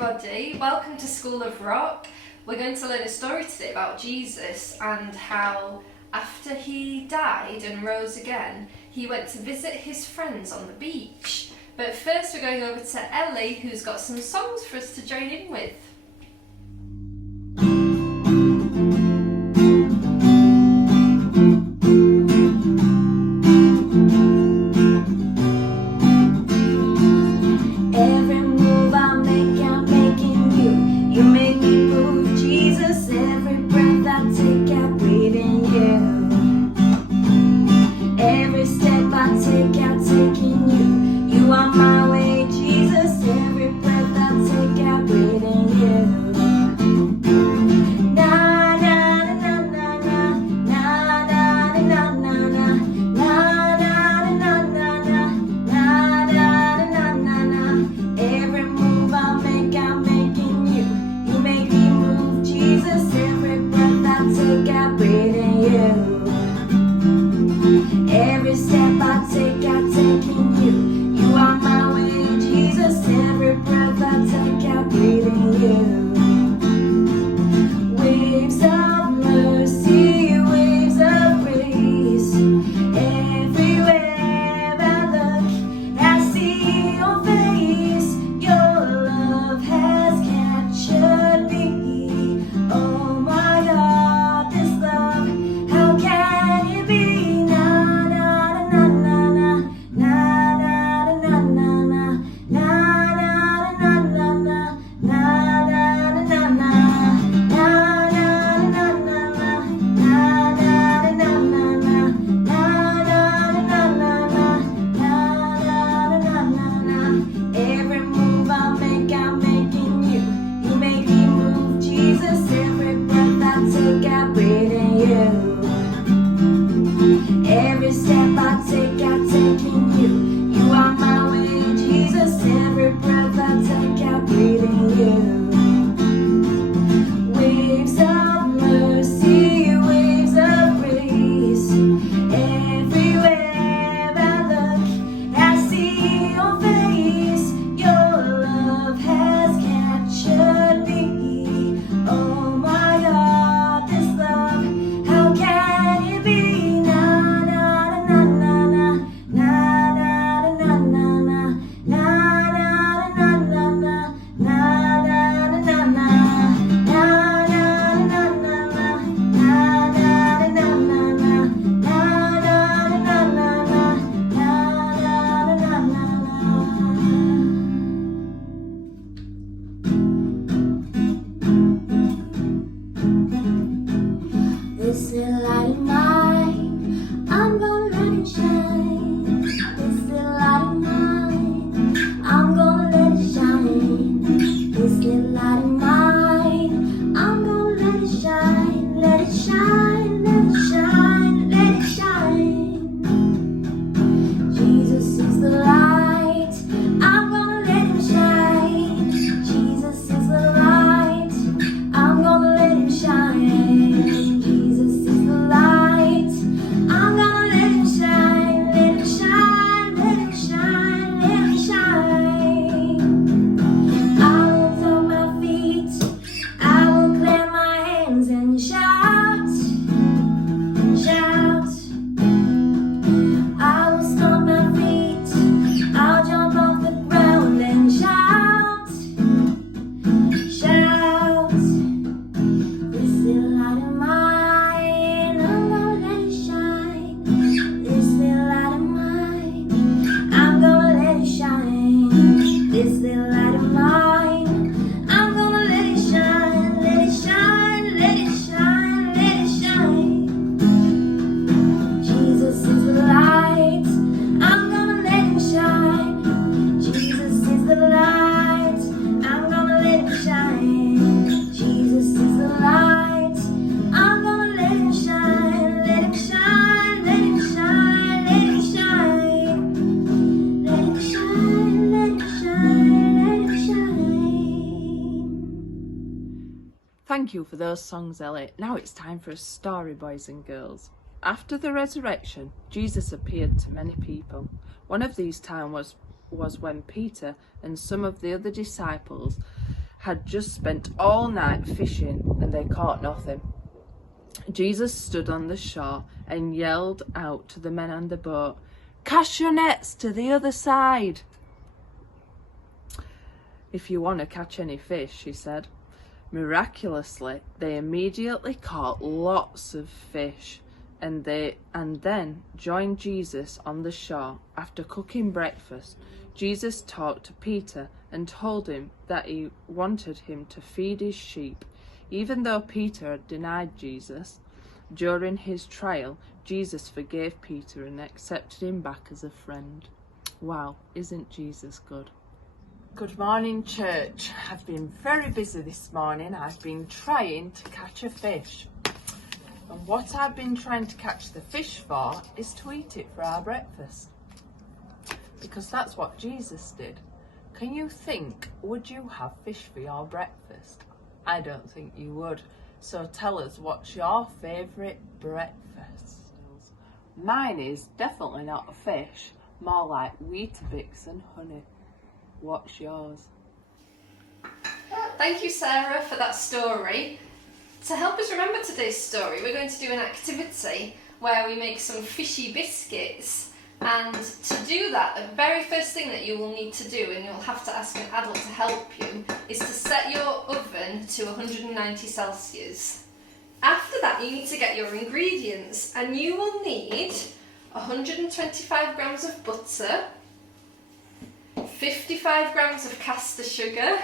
everybody, welcome to School of Rock. We're going to learn a story today about Jesus and how after he died and rose again, he went to visit his friends on the beach. But first we're going over to Ellie, who's got some songs for us to join in with. Thank you for those songs, Ellie. Now it's time for a story, boys and girls. After the resurrection, Jesus appeared to many people. One of these times was when Peter and some of the other disciples had just spent all night fishing and they caught nothing. Jesus stood on the shore and yelled out to the men on the boat, "Cast your nets to the other side if you want to catch any fish," he said. Miraculously, they immediately caught lots of fish and then joined Jesus on the shore. After cooking breakfast, Jesus talked to Peter and told him that he wanted him to feed his sheep. Even though Peter had denied Jesus during his trial, Jesus forgave Peter and accepted him back as a friend. Wow, isn't Jesus good? Good morning, church. I've been very busy this morning. I've been trying to catch a fish. And what I've been trying to catch the fish for is to eat it for our breakfast. Because that's what Jesus did. Can you think, would you have fish for your breakfast? I don't think you would. So tell us, what's your favourite breakfast? Mine is definitely not a fish, more like Weetabix and honey. What's yours? Thank you, Sarah, for that story. To help us remember today's story, we're going to do an activity where we make some fishy biscuits. And to do that, the very first thing that you will need to do, and you'll have to ask an adult to help you, is to set your oven to 190 Celsius. After that, you need to get your ingredients, and you will need 125 grams of butter, 55 grams of caster sugar,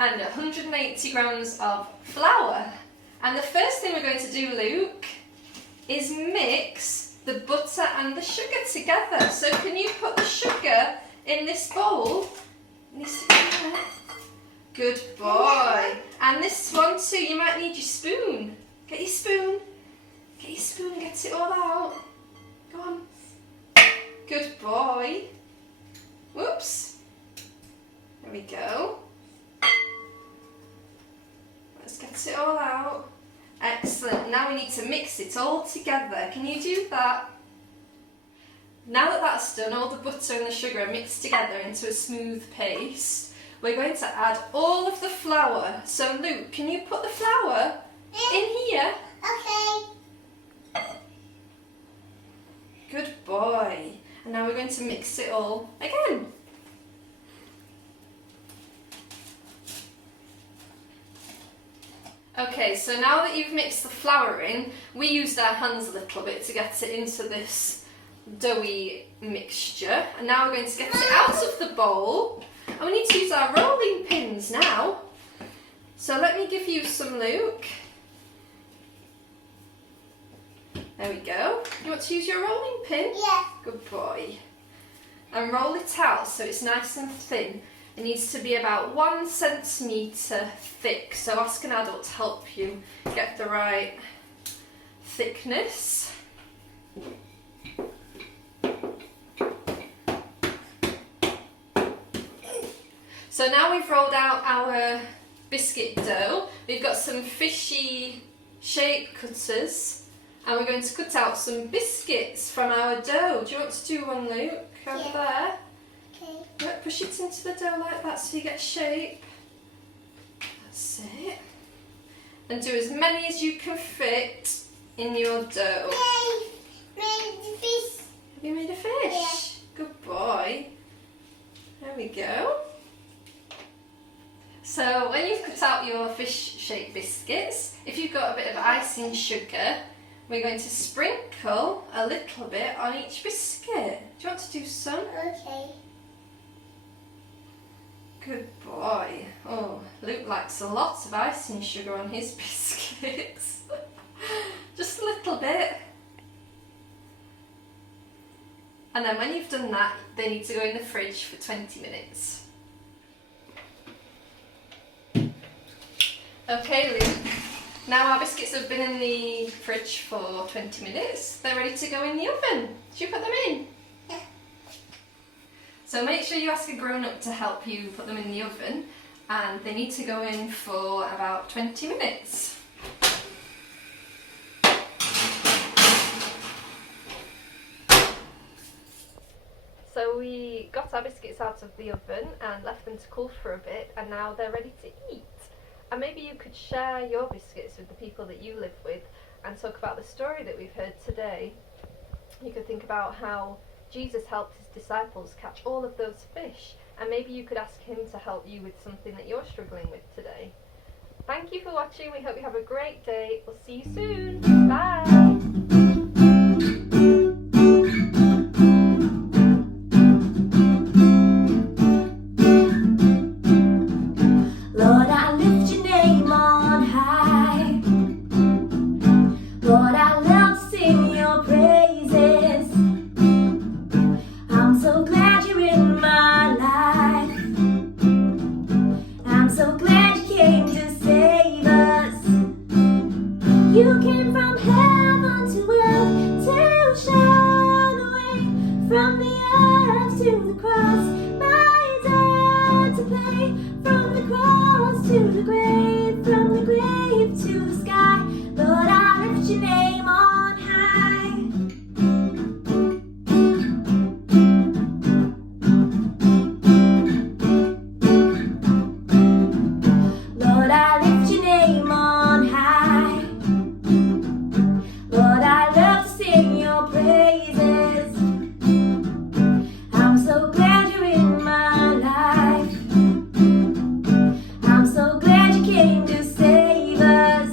and 180 grams of flour. And the first thing we're going to do, Luke, is mix the butter and the sugar together. So can you put the sugar in this bowl? Good boy. And this one too, you might need your spoon. Get your spoon. Get your spoon and get it all out. Go on. Good boy. Whoops. There we go. Let's get it all out. Excellent. Now we need to mix it all together. Can you do that? Now that that's done, all the butter and the sugar are mixed together into a smooth paste, we're going to add all of the flour. So Luke, can you put the flour in here? Okay. Good boy. And now we're going to mix it all again. Okay, so now that you've mixed the flour in, we used our hands a little bit to get it into this doughy mixture. And now we're going to get it out of the bowl. And we need to use our rolling pins now. So let me give you some, Luke. There we go. You want to use your rolling pin? Yeah. Good boy. And roll it out so it's nice and thin. It needs to be about 1 centimetre thick, so ask an adult to help you get the right thickness. So now we've rolled out our biscuit dough, we've got some fishy shape cutters, and we're going to cut out some biscuits from our dough. Do you want to do one, Luke, over there? Okay. Right, push it into the dough like that so you get shape. That's it. And do as many as you can fit in your dough. Made the fish. Have you made a fish? Yeah. Good boy. There we go. So when you've cut out your fish-shaped biscuits, if you've got a bit of icing sugar, we're going to sprinkle a little bit on each biscuit. Do you want to do some? Okay. Good boy. Oh, Luke likes a lot of icing sugar on his biscuits. Just a little bit. And then when you've done that, they need to go in the fridge for 20 minutes. Okay, Luke. Now our biscuits have been in the fridge for 20 minutes. They're ready to go in the oven. Should you put them in? Yeah. So make sure you ask a grown-up to help you put them in the oven, and they need to go in for about 20 minutes. So So we got our biscuits out of the oven and left them to cool for a bit, and now they're ready to eat. And maybe you could share your biscuits with the people that you live with and talk about the story that we've heard today. You could think about how Jesus helped his disciples catch all of those fish, and maybe you could ask him to help you with something that you're struggling with today. Thank you for watching. We hope you have a great day. We'll see you soon. Bye. You came from heaven to earth to shine the way, from the earth to the cross, my debt to pay, from the cross to the grave, from the grave to the sky. Lord, I lift your name on high. Lord, I lift your name on high. Lord, I love to sing your praises. I'm so glad you're in my life. I'm so glad you came to save us.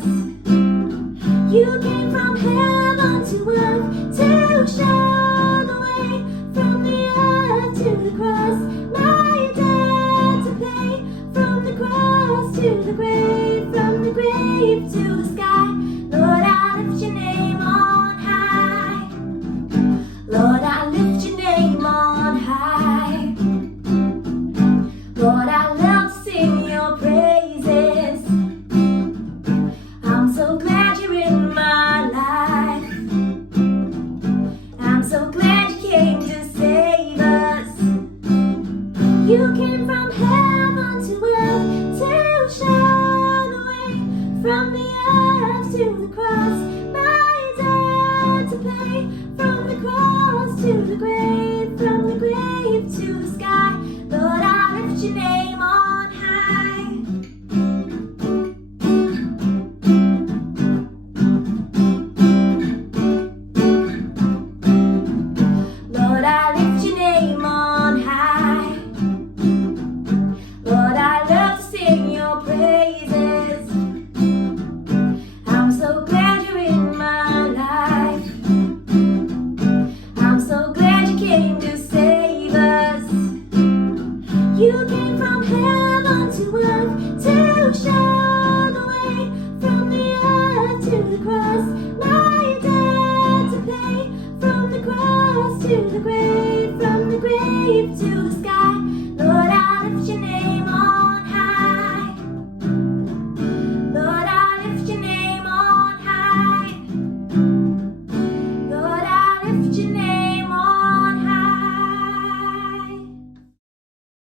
You came from heaven to earth to show the way, from the earth to the cross, my debt to pay, from the cross to the grave, from the grave to the sky. Lord, I lift your name on high. Lord, I lift your name on high. Lord, I love to sing your praises. I'm so glad you're in my life. I'm so glad you came to save us. You came from heaven to earth to shine the way, from the earth to the cross, my debt to pay, from the cross to the grave, from the grave to the sky. Lord, I lift your name on high. Lord, I lift your name on high. Lord, I love to sing your praises. I'm so glad you're in my life. I'm so glad you came to save us. You came from heaven to earth to show the way, from the earth to the cross, my debt to pay, from the cross to the grave, from the grave to